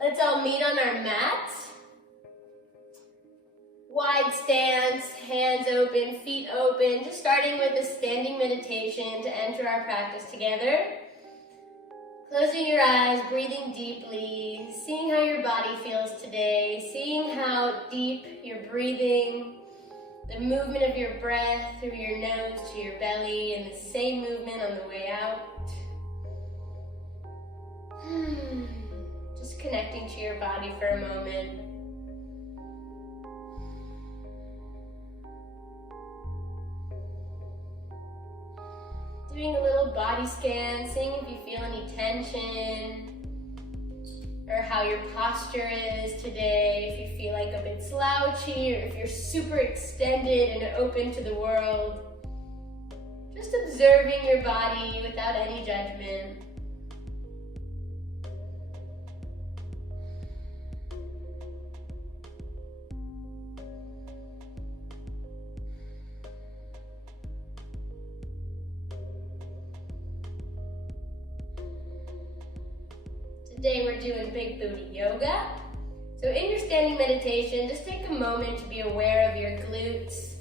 Let's all meet on our mats. Wide stance, hands open, feet open, just starting with a standing meditation to enter our practice together. Closing your eyes, breathing deeply, seeing how your body feels today, seeing how deep you're breathing, the movement of your breath through your nose to your belly, and the same movement on the way out. Just connecting to your body for a moment. Doing a little body scan, seeing if you feel any tension or how your posture is today, if you feel like a bit slouchy or if you're super extended and open to the world. Just observing your body without any judgment. Today we're doing big booty yoga. So in your standing meditation, just take a moment to be aware of your glutes,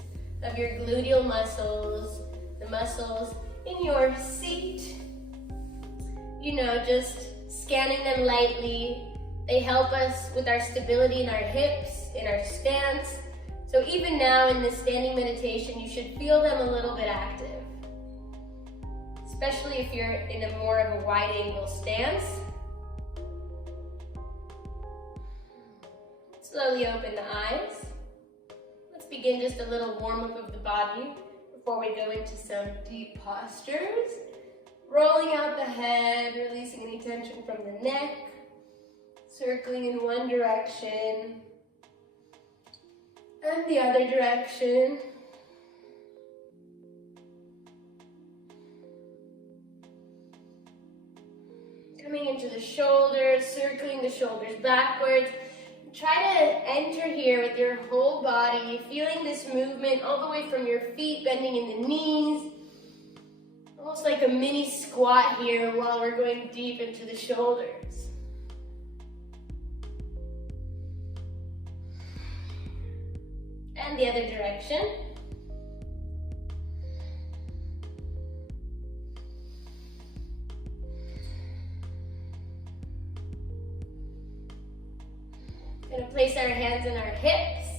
of your gluteal muscles, the muscles in your seat. Just scanning them lightly. They help us with our stability in our hips, in our stance. So even now in this standing meditation, you should feel them a little bit active. Especially if you're in a more of a wide angle stance. Slowly open the eyes. Let's begin just a little warm-up of the body before we go into some deep postures. Rolling out the head, releasing any tension from the neck. Circling in one direction and the other direction. Coming into the shoulders, circling the shoulders backwards. Try to enter here with your whole body, feeling this movement all the way from your feet, bending in the knees. Almost like a mini squat here while we're going deep into the shoulders. And the other direction. Gonna place our hands on our hips.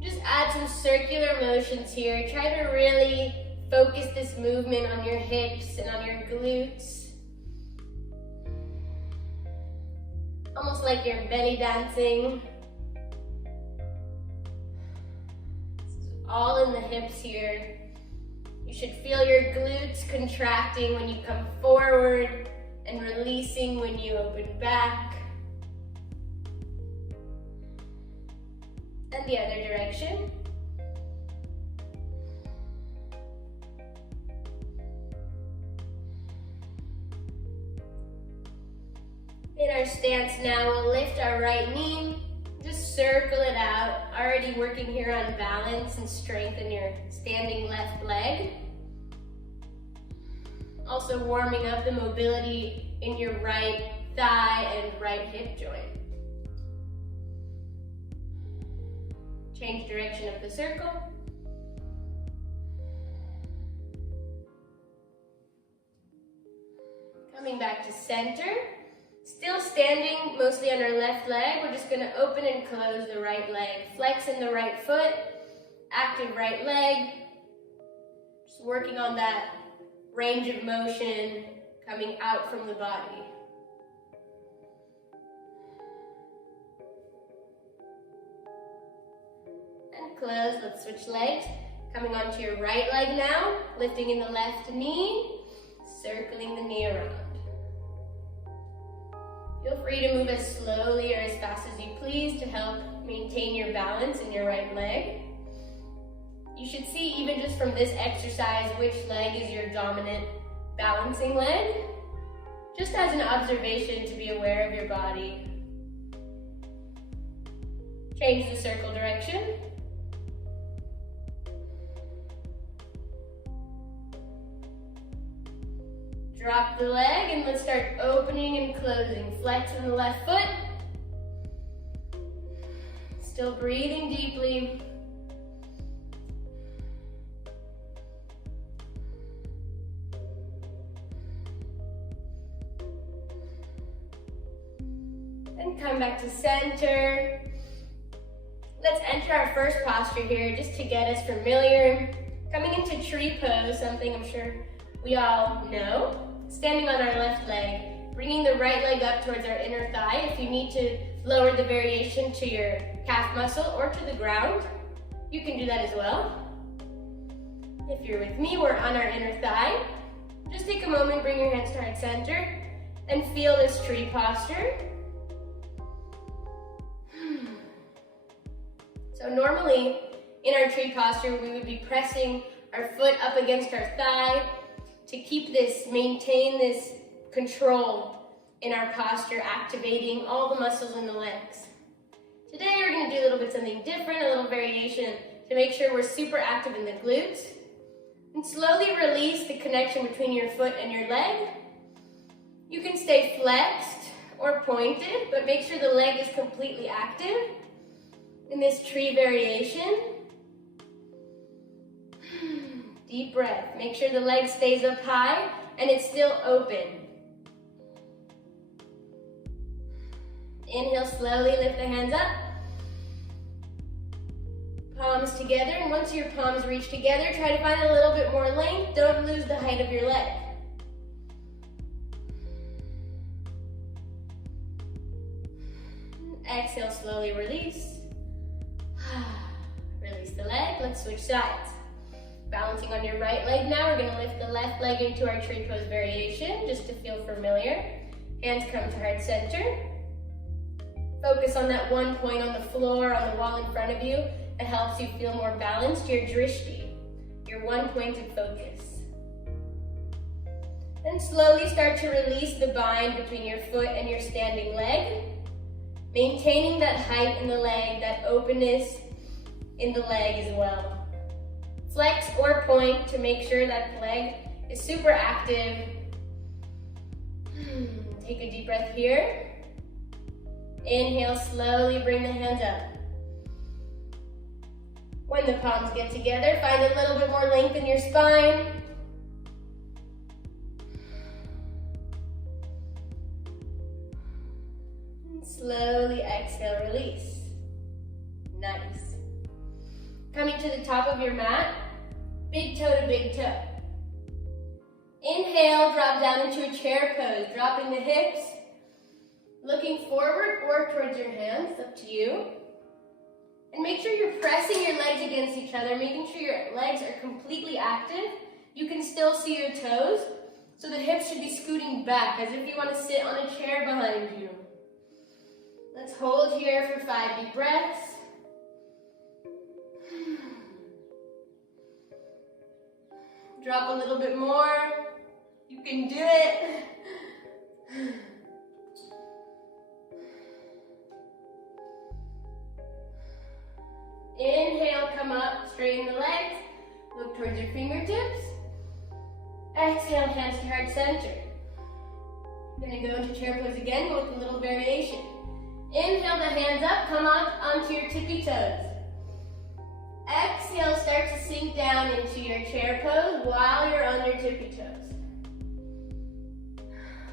Just add some circular motions here. Try to really focus this movement on your hips and on your glutes. Almost like you're belly dancing. All in the hips here. You should feel your glutes contracting when you come forward and releasing when you open back. And the other direction. In our stance now, we'll lift our right knee, just circle it out, already working here on balance and strength in your standing left leg. Also warming up the mobility in your right thigh and right hip joint. Change direction of the circle. Coming back to center. Still standing mostly on our left leg. We're just gonna open and close the right leg. Flexing the right foot, active right leg. Just working on that range of motion coming out from the body. And close, let's switch legs. Coming onto your right leg now, lifting in the left knee, circling the knee around. Feel free to move as slowly or as fast as you please to help maintain your balance in your right leg. You should see even just from this exercise which leg is your dominant balancing leg. Just as an observation to be aware of your body. Change the circle direction. Drop the leg and let's start opening and closing. Flex in the left foot, Still breathing deeply. And come back to center. Let's enter our first posture here just to get us familiar. Coming into tree pose, something I'm sure we all know. Standing on our left leg, bringing the right leg up towards our inner thigh. If you need to lower the variation to your calf muscle or to the ground, you can do that as well. If you're with me, we're on our inner thigh. Just take a moment, bring your hands to heart center, and feel this tree posture. So normally, in our tree posture, we would be pressing our foot up against our thigh to keep this, maintain this control in our posture, activating all the muscles in the legs. Today, we're gonna do a little bit something different, a little variation to make sure we're super active in the glutes. And slowly release the connection between your foot and your leg. You can stay flexed or pointed, but make sure the leg is completely active in this tree variation. Deep breath. Make sure the leg stays up high and it's still open. Inhale, slowly lift the hands up. Palms together, and once your palms reach together, try to find a little bit more length. Don't lose the height of your leg. Exhale, slowly release. Release the leg. Let's switch sides. Balancing on your right leg now, we're going to lift the left leg into our tree pose variation just to feel familiar. Hands come to heart center. Focus on that one point on the floor, on the wall in front of you. It helps you feel more balanced, your drishti, your one-pointed focus. Then slowly start to release the bind between your foot and your standing leg, maintaining that height in the leg, that openness in the leg as well. Flex or point to make sure that the leg is super active. Take a deep breath here. Inhale, slowly bring the hands up. When the palms get together, find a little bit more length in your spine. And slowly exhale, release. Nice. Coming to the top of your mat, big toe to big toe. Inhale, drop down into a chair pose, dropping the hips, looking forward or towards your hands, up to you. And make sure you're pressing your legs against each other, making sure your legs are completely active. You can still see your toes, so the hips should be scooting back as if you want to sit on a chair behind you. Let's hold here for 5 deep breaths. Drop a little bit more. You can do it. Inhale, come up, straighten the legs, look towards your fingertips. Exhale, hands to heart center. You're gonna go into chair pose again, go with a little variation. Inhale the hands up, come up onto your tippy toes. Exhale, start to sink down into your chair pose while you're on your tippy toes.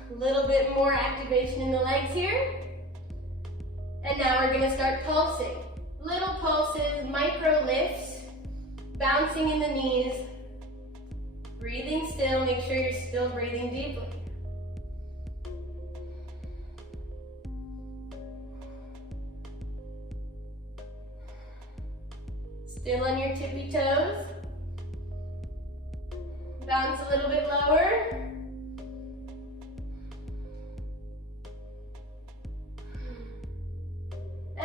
A little bit more activation in the legs here. And now we're gonna start pulsing. Little pulses, micro lifts, bouncing in the knees, breathing still, make sure you're still breathing deeply. Still on your tippy toes. Bounce a little bit lower.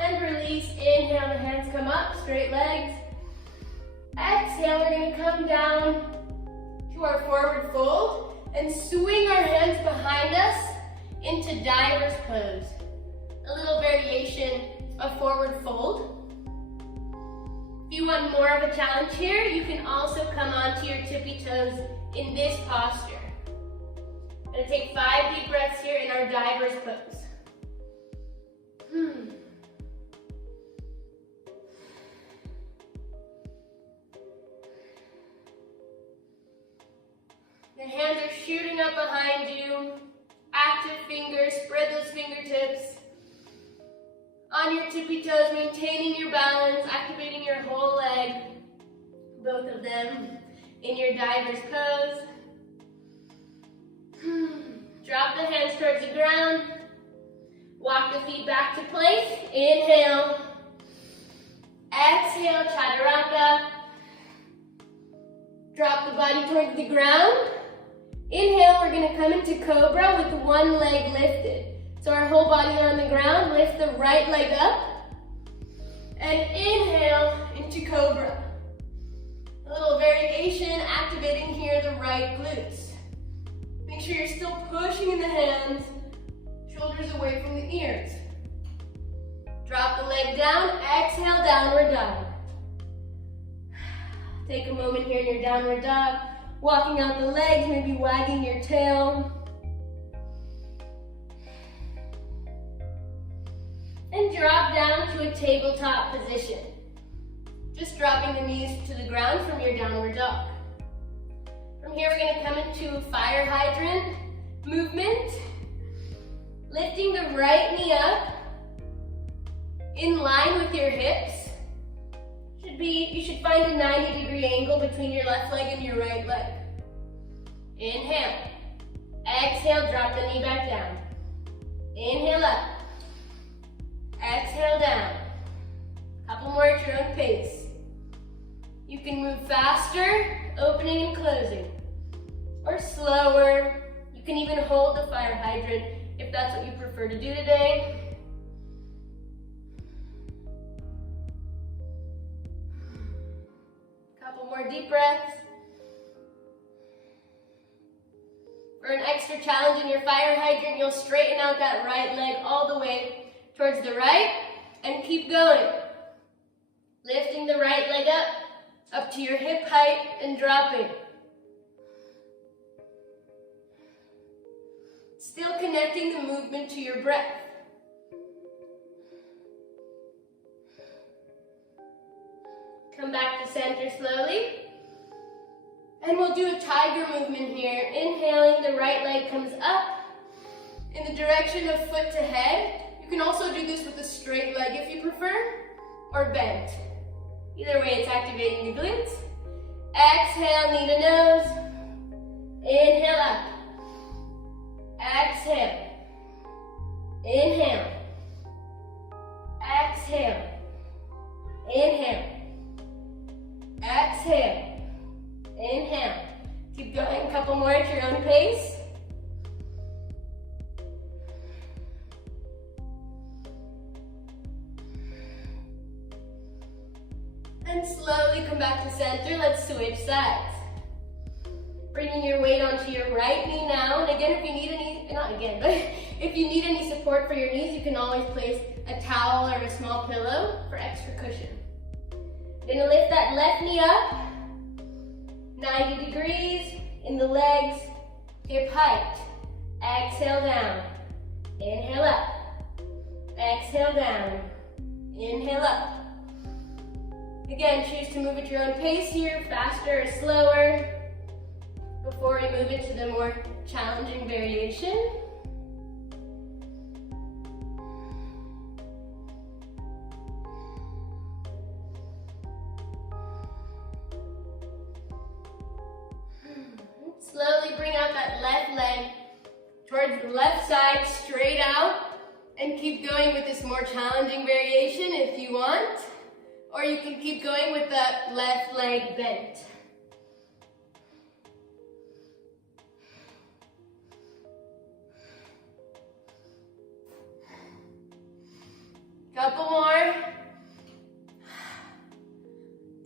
And release, inhale, the hands come up, straight legs. Exhale, we're gonna come down to our forward fold and swing our hands behind us into diver's pose. A little variation of forward fold. If you want more of a challenge here, you can also come onto your tippy toes in this posture. I'm gonna take 5 deep breaths here in our diver's pose. The hands are shooting up behind you. Active fingers, spread those fingertips. On your tippy toes, maintaining your balance, activating your whole leg, both of them in your diver's pose. Drop the hands towards the ground. Walk the feet back to place. Inhale. Exhale, Chaturanga. Drop the body towards the ground. Inhale, we're going to come into Cobra with one leg lifted. So our whole body on the ground, lift the right leg up. And inhale into Cobra. A little variation, activating here the right glutes. Make sure you're still pushing in the hands, shoulders away from the ears. Drop the leg down, exhale, downward dog. Take a moment here in your downward dog, walking out the legs, maybe wagging your tail. And drop down to a tabletop position. Just dropping the knees to the ground from your downward dog. From here, we're going to come into fire hydrant movement. Lifting the right knee up in line with your hips. You should find a 90-degree angle between your left leg and your right leg. Inhale. Exhale, drop the knee back down. Inhale up. Exhale down. Couple more at your own pace. You can move faster, opening and closing, or slower. You can even hold the fire hydrant if that's what you prefer to do today. Couple more deep breaths. For an extra challenge in your fire hydrant, you'll straighten out that right leg all the way towards the right and keep going. Lifting the right leg up to your hip height and dropping. Still connecting the movement to your breath. Come back to center slowly. And we'll do a tiger movement here. Inhaling, the right leg comes up in the direction of foot to head. You can also do this with a straight leg if you prefer, or bent. Either way, it's activating the glutes. Exhale, knee to nose. Inhale up. Exhale. Inhale. Exhale. Inhale. Exhale. Inhale. Keep going, a couple more at your own pace. And slowly come back to center. Let's switch sides. Bringing your weight onto your right knee now. And again, if you need if you need any support for your knees, you can always place a towel or a small pillow for extra cushion. Gonna lift that left knee up. 90 degrees in the legs, hip height. Exhale down. Inhale up. Exhale down. Inhale up. Again, choose to move at your own pace here, faster or slower, before we move into the more challenging variation. Slowly bring out that left leg towards the left side, straight out, and keep going with this more challenging variation if you want. Or you can keep going with that left leg bent. Couple more.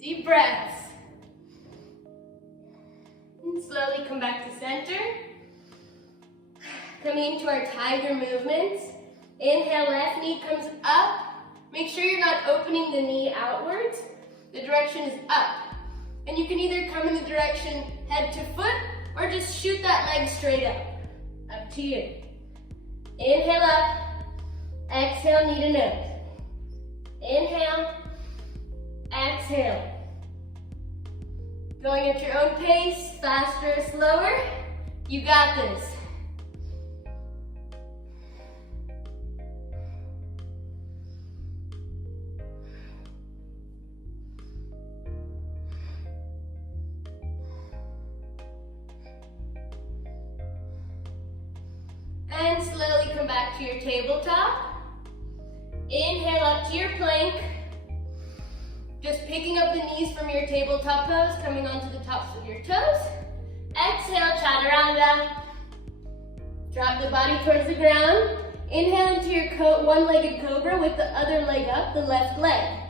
Deep breaths. And slowly come back to center. Coming into our tiger movements. Inhale, left knee comes up. Make sure you're not opening the knee outwards. The direction is up. And you can either come in the direction head to foot or just shoot that leg straight up. Up to you. Inhale up. Exhale, knee to nose. Inhale. Exhale. Going at your own pace, faster or slower. You got this. And slowly come back to your tabletop. Inhale up to your plank. Just picking up the knees from your tabletop pose, coming onto the tops of your toes. Exhale, chaturanga. Drop the body towards the ground. Inhale into your one-legged cobra with the other leg up, the left leg.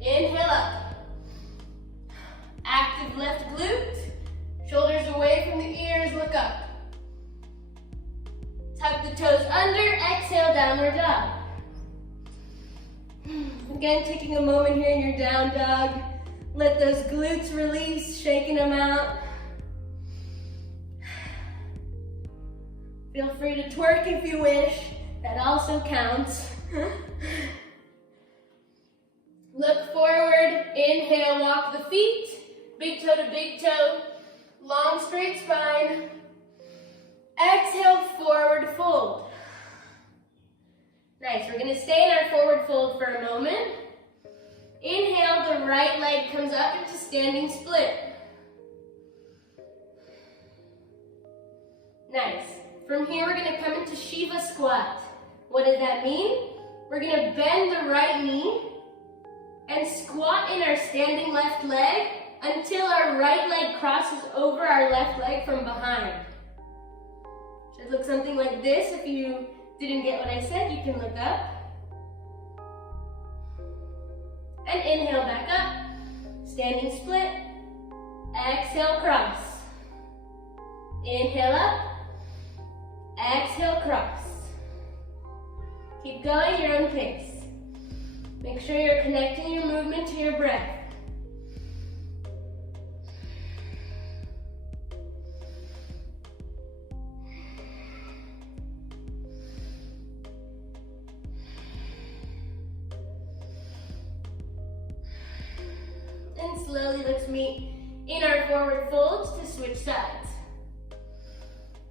Inhale up. Active left glute. Shoulders away from the ears, look up. Tuck the toes under, exhale, downward dog. Again, taking a moment here in your down dog. Let those glutes release, shaking them out. Feel free to twerk if you wish. That also counts. Look forward, inhale, walk the feet. Big toe to big toe. Long, straight spine. Exhale, forward fold. Nice, we're gonna stay in our forward fold for a moment. Inhale, the right leg comes up into standing split. Nice. From here, we're gonna come into Shiva squat. What does that mean? We're gonna bend the right knee and squat in our standing left leg until our right leg crosses over our left leg from behind. Should look something like this. If you didn't get what I said, you can look up. And inhale back up. Standing split. Exhale, cross. Inhale up. Exhale, cross. Keep going your own pace. Make sure you're connecting your movement to your breath. And slowly let's meet in our forward folds to switch sides.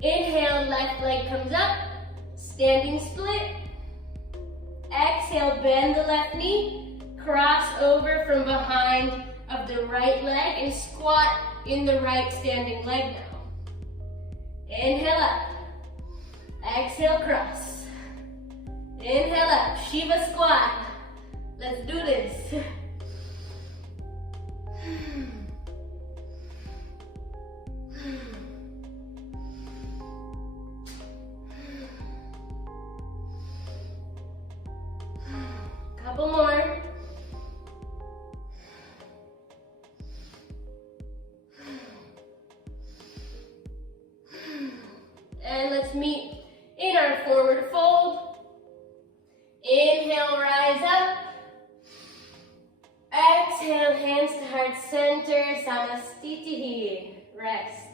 Inhale, left leg comes up, standing split. Exhale, bend the left knee, cross over from behind of the right leg and squat in the right standing leg now. Inhale up, exhale, cross. Inhale up, Shiva squat. Let's do this. Couple more. And let's meet in our forward fold. Inhale, rise up. Exhale, hands to heart center, Samastitihi. Rest.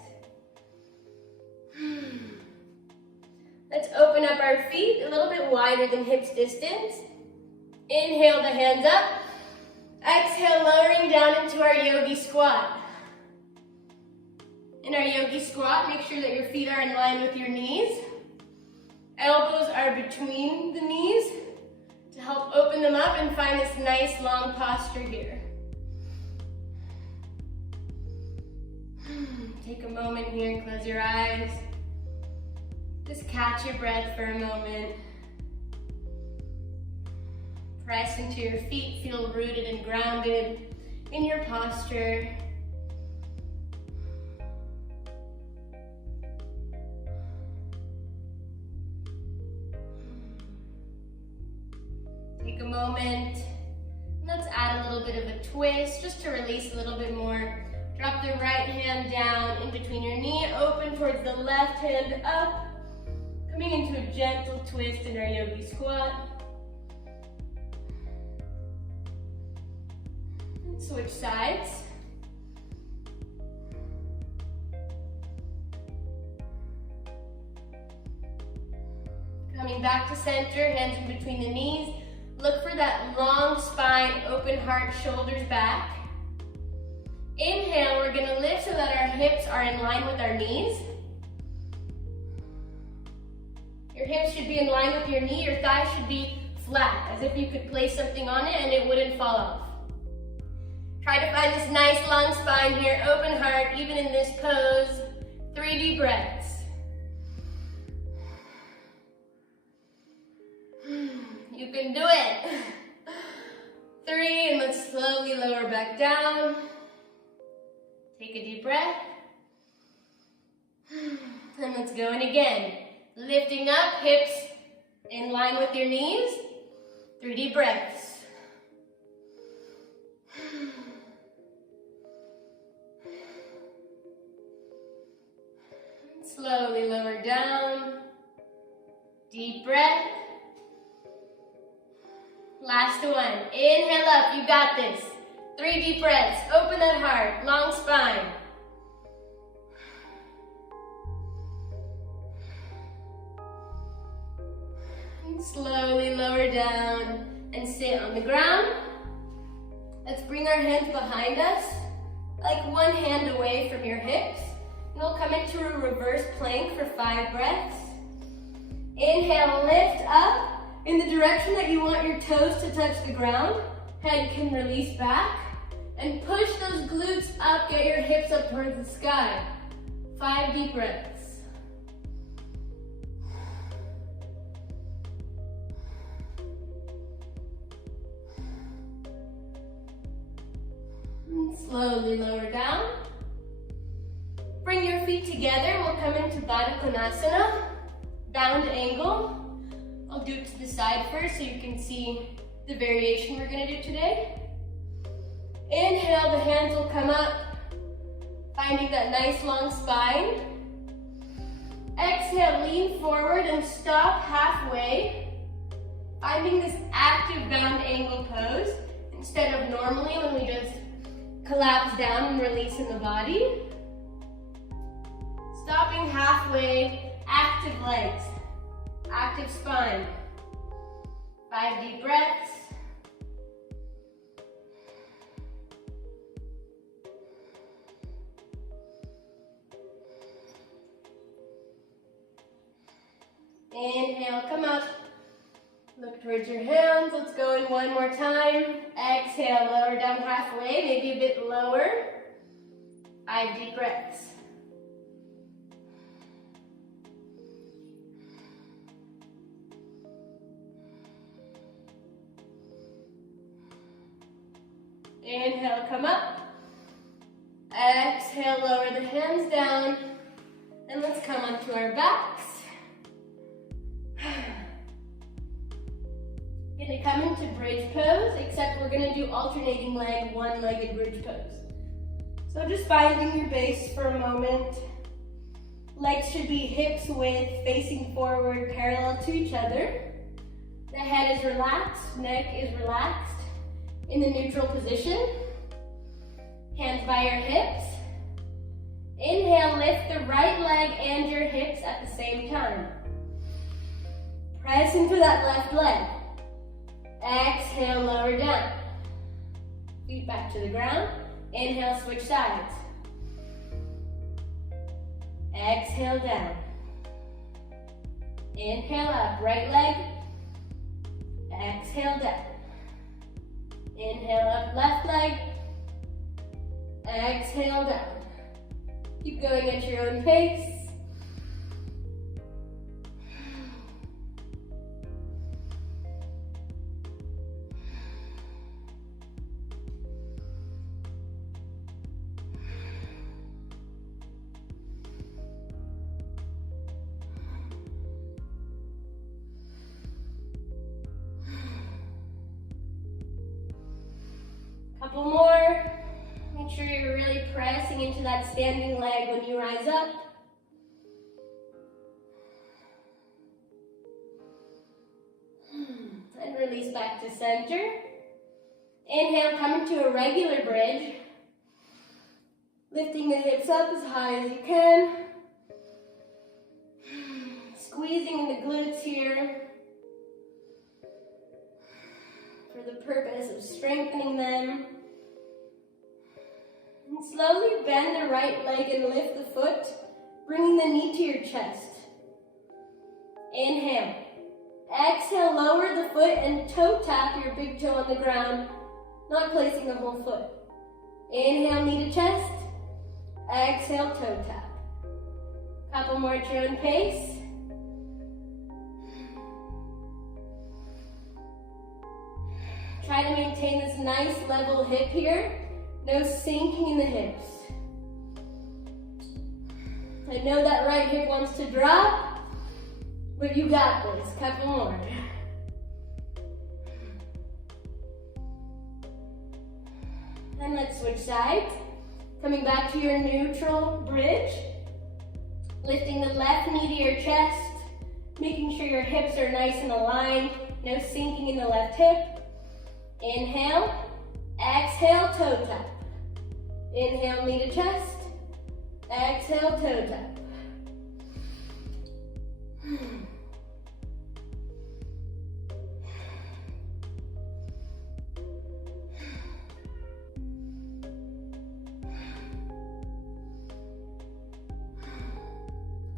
Let's open up our feet a little bit wider than hips distance. Inhale the hands up. Exhale, lowering down into our yogi squat. In our yogi squat, make sure that your feet are in line with your knees. Elbows are between the knees to help open them up and find this nice long posture here. Take a moment here and close your eyes. Just catch your breath for a moment. Press into your feet, feel rooted and grounded in your posture. Take a moment. Let's add a little bit of a twist just to release a little bit more. Drop the right hand down in between your knee, open towards the left hand up. Coming into a gentle twist in our yogi squat. And switch sides. Coming back to center, hands in between the knees. Look for that long spine, open heart, shoulders back. Inhale, we're gonna lift so that our hips are in line with our knees. Your hips should be in line with your knee. Your thighs should be flat, as if you could place something on it and it wouldn't fall off. Try to find this nice long spine here, open heart, even in this pose. 3 deep breaths. You can do it. 3, and let's slowly lower back down. Take a deep breath. And let's go in again. Lifting up, hips in line with your knees. 3 deep breaths. Slowly lower down. Deep breath. Last one. Inhale up. You got this. 3 deep breaths. Open that heart. Long spine. And slowly lower down and sit on the ground. Let's bring our hands behind us, like one hand away from your hips. And we'll come into a reverse plank for 5 breaths. Inhale, lift up in the direction that you want your toes to touch the ground. Head can release back. And push those glutes up, get your hips up towards the sky. 5 deep breaths. And slowly lower down. Bring your feet together. We'll come into Baddha Konasana, bound angle. I'll do it to the side first so you can see the variation we're going to do today. Inhale, the hands will come up, finding that nice long spine. Exhale, lean forward and stop halfway, finding this active bound angle pose instead of normally when we just collapse down and release in the body. Stopping halfway, active legs, active spine. 5 deep breaths. Inhale, come up. Look towards your hands. Let's go in one more time. Exhale, lower down halfway, maybe a bit lower. 5 deep breaths. Inhale, come up. Exhale, lower the hands down. And let's come onto our backs. Gonna come into bridge pose, except we're gonna do alternating leg, one-legged bridge pose. So just finding your base for a moment. Legs should be hips width, facing forward, parallel to each other. The head is relaxed, neck is relaxed. In the neutral position. Hands by your hips. Inhale, lift the right leg and your hips at the same time. Press into that left leg. Exhale, lower down. Feet back to the ground. Inhale, switch sides. Exhale, down. Inhale up, right leg. Exhale, down. Inhale up, left leg. Exhale, down. Keep going at your own pace. Couple more. Make sure you're really pressing into that standing leg when you rise up. And release back to center. Inhale, come into a regular bridge. Lifting the hips up as high as you can. Squeezing the glutes here for the purpose of strengthening them. And slowly bend the right leg and lift the foot, bringing the knee to your chest. Inhale. Exhale, lower the foot and toe tap your big toe on the ground, not placing the whole foot. Inhale, knee to chest. Exhale, toe tap. Couple more at your own pace. Try to maintain this nice level hip here. No sinking in the hips. I know that right hip wants to drop, but you got this. Couple more. And let's switch sides. Coming back to your neutral bridge. Lifting the left knee to your chest. Making sure your hips are nice and aligned. No sinking in the left hip. Inhale. Exhale, toe tap. Inhale, knee to chest. Exhale, toe tap.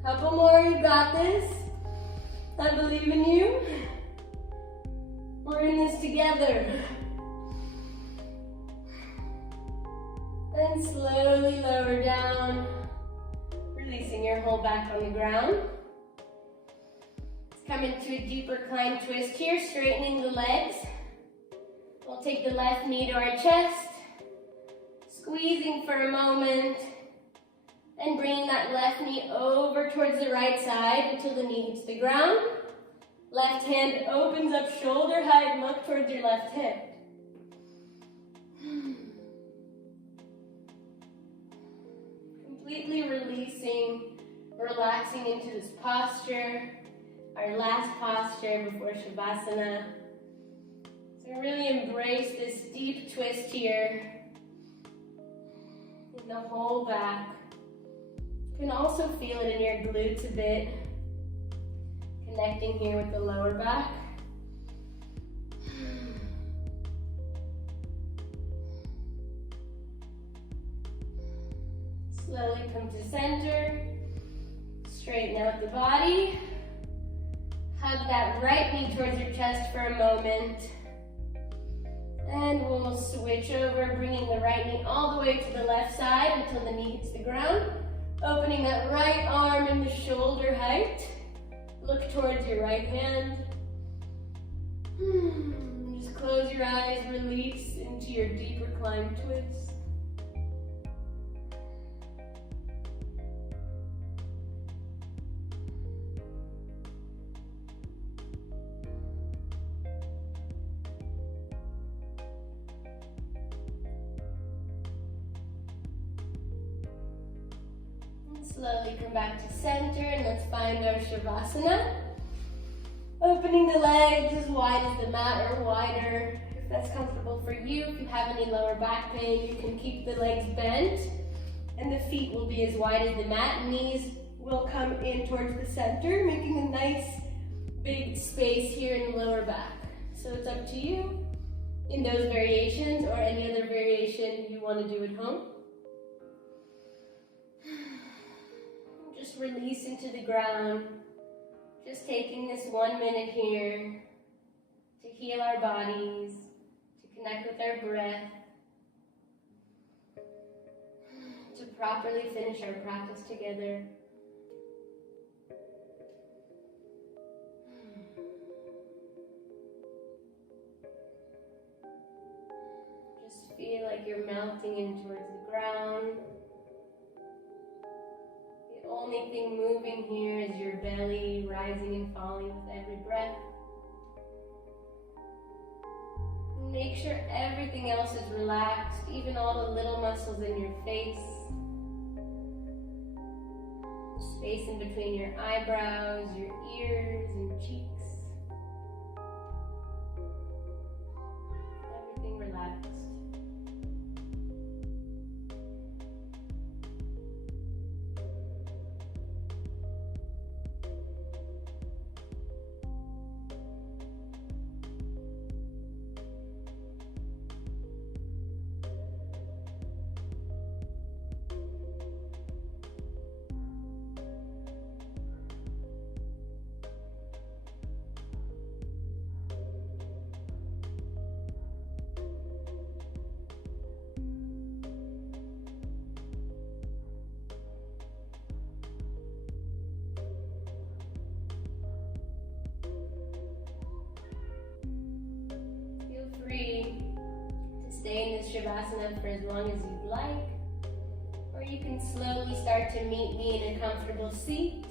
Couple more, you got this. I believe in you. We're in this together. And slowly lower down, releasing your whole back on the ground. Let's come into a deeper climb twist here, straightening the legs. We'll take the left knee to our chest, squeezing for a moment, and bringing that left knee over towards the right side until the knee hits the ground. Left hand opens up shoulder height, look towards your left hip. Completely releasing, relaxing into this posture, our last posture before Shavasana. So really embrace this deep twist here in the whole back. You can also feel it in your glutes a bit, connecting here with the lower back. Slowly come to center, straighten out the body. Hug that right knee towards your chest for a moment. And we'll switch over, bringing the right knee all the way to the left side until the knee hits the ground. Opening that right arm into shoulder height. Look towards your right hand. Just close your eyes, release into your deeper climb twist. Slowly come back to center and let's find our Shavasana. Opening the legs as wide as the mat or wider if that's comfortable for you. If you have any lower back pain, you can keep the legs bent and the feet will be as wide as the mat. Knees will come in towards the center, making a nice big space here in the lower back. So it's up to you in those variations or any other variation you want to do at home. Just release into the ground. Just taking this 1 minute here to heal our bodies, to connect with our breath, to properly finish our practice together. Just feel like you're melting in towards the ground. The only thing moving here is your belly rising and falling with every breath. Make sure everything else is relaxed, even all the little muscles in your face. Space in between your eyebrows, your ears, and cheeks. Everything relaxed. stay in this Shavasana for as long as you'd like, or you can slowly start to meet me in a comfortable seat,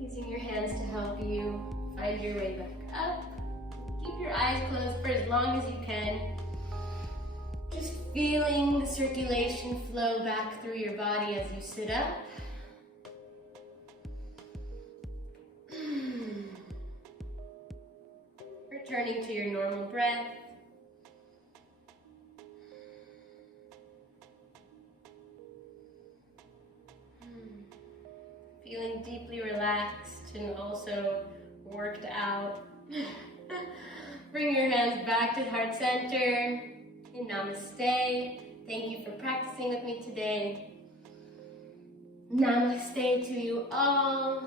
using your hands to help you find your way back up. Keep your eyes closed for as long as you can. Just feeling the circulation flow back through your body as you sit up. Returning to your normal breath. Feeling deeply relaxed and also worked out. Bring your hands back to heart center in Namaste. Thank you for practicing with me today. Namaste to you all.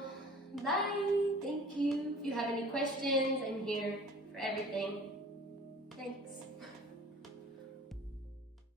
Bye. Thank you. If you have any questions, I'm here for everything. Thanks.